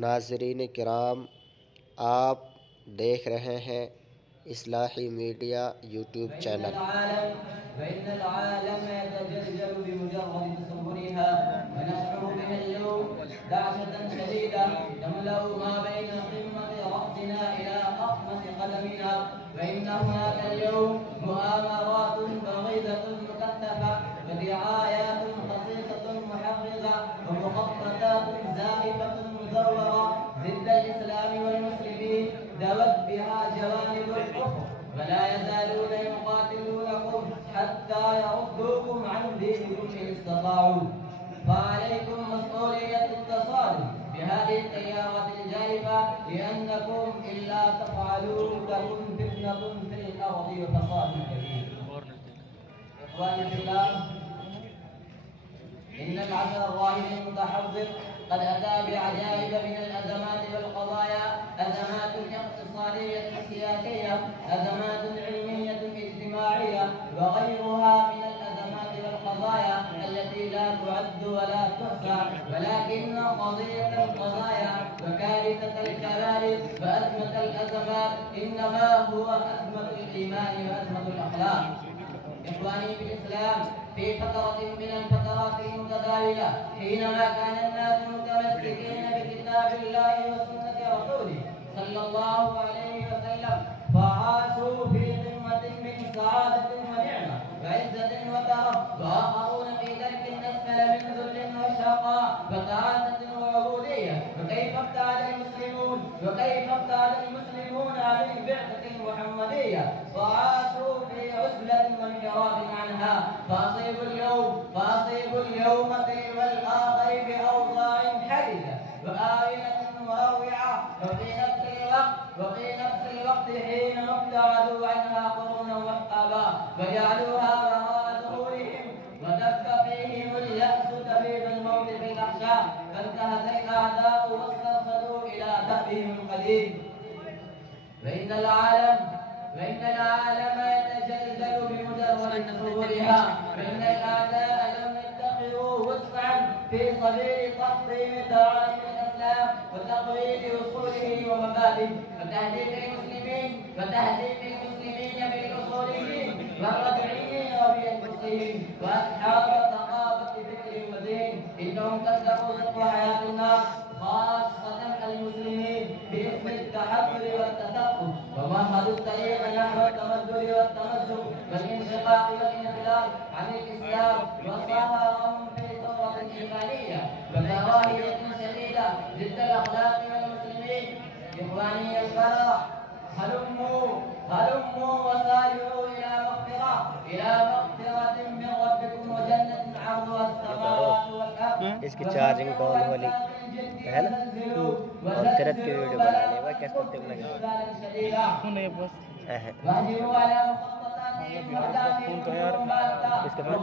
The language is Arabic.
नाज़रीन किराम, आप देख रहे हैं इस्लाही मीडिया यूट्यूब चैनल। ضد الإسلام والمسلمين دوت بها جوانب الكفر، ولا يزالون يقاتلونكم حتى يردوكم عن دينكم إن استطاعوا. فعليكم مسؤولية التصادم بهذه التيارة الجائفة، لأنكم إلا تفعلوا تكن فتنة في الأرض وفساد كبير. إخواني في الله، إن العصر الراهن المتحضر قد أتى بعجائب من الأزمات والقضايا، أزمات اقتصادية سياسية، أزمات علمية اجتماعية، وغيرها من الأزمات والقضايا التي لا تعد ولا تحصى، ولكن قضية القضايا وكارثة الكوارث وأزمة الأزمات إنما هو أزمة الإيمان وأزمة الأخلاق. إخواني في الإسلام، في فترة من الفترات المتداولة حينما كان الناس متمسكين بكتاب الله وسنة رسوله صلى الله عليه وسلم، فعاشوا في قمة من سعادة ونعمة وعزة وترف، وآخرون في درك أسفل من ذل وشقاء وتعاسة وعبودية. وكيف ابتعد المسلمون عن البعثة المحمدية وعاشوا في عزلة وانحراف عنها، فأصيبوا اليوم تلو الآخر بأوضاع حرجة وآية مروعة، وفي نفس الوقت حين ابتعدوا عنها قرونا وحقبا وجعلوها وراء ظهورهم، ودب فيهم اليأس دبيب الموت في الأحشاء، فانتهز الأعداء واسترسلوا إلى دأبهم القديم. فإن العالم يتزلزل بمجرد ظهورها، فإن الأعداء لم يدخروا وسعا في سبيل تحطيم تعاليم الإسلام وتقويض أصوله ومبادئه وتهديد المسلمين بالأصوليين والرجعيين وبالمسلمين وأصحاب ثقافة فكر ودين. إنهم كذبوا صدق حياة الناس خاصة المسلمين باسم التحضر والتثقف، ومهدوا الطريق نحو التمدد والتمزق والانشقاق والانحلال عن الإسلام، وصهرهم في ثورة إيمانية وكراهية شديدة ضد الأخلاق والمسلمين. إخواني الفرح، هلموا وسارعوا إلى مغفرة من ربكم وجنة عرضها السماوات والأرض। इसकी चार्जिंग डाउन वाली है ना, और तिरत की वीडियो बनाने में कैसे तक लगेगा फोन तो यार इसके बाद